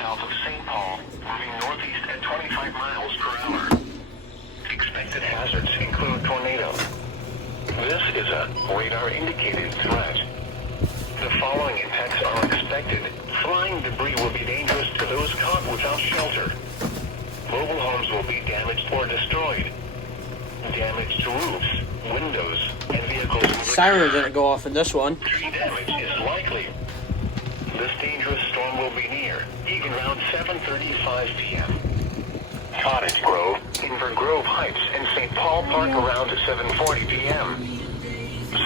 south of St. Paul, moving northeast at 25 miles per hour. Expected hazards include tornado. This is a radar-indicated threat. The following impacts are expected. Flying debris will be dangerous to those caught without shelter. Mobile homes will be damaged or destroyed. Damage to roofs, windows, and vehicles will Siren didn't go off in this one. Tree damage is likely. This dangerous storm will be near, even around 7:35 p.m. Cottage Grove, Inver Grove Heights, and St. Paul Park around 7:40 p.m.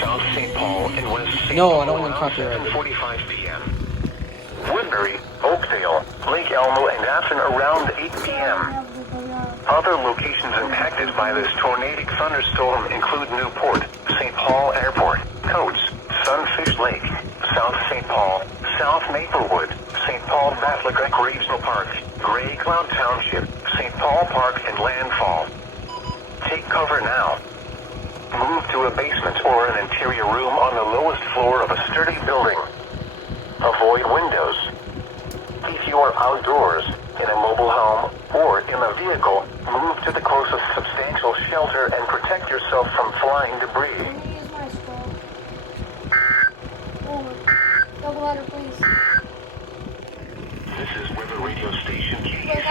South St. Paul and West St. No, Paul I don't want around copyrighted. 7:45 p.m. Woodbury, Oakdale, Lake Elmo, and Afton around 8 p.m. Other locations impacted by this tornadic thunderstorm include Newport, St. Paul Airport, Coates, Sunfish Lake, South St. Paul, South Maplewood, St. Paul Catholic Recreational Park, Grey Cloud Township, St. Paul Park, and Landfall. Take cover now. Move to a basement or an interior room on the lowest floor of a sturdy building. Avoid windows. If you are outdoors, in a mobile home, or in a vehicle, move to the closest substantial shelter and protect yourself from flying debris. Let me use my skull. Oh, double header, please. This is weather radio station Look, EAS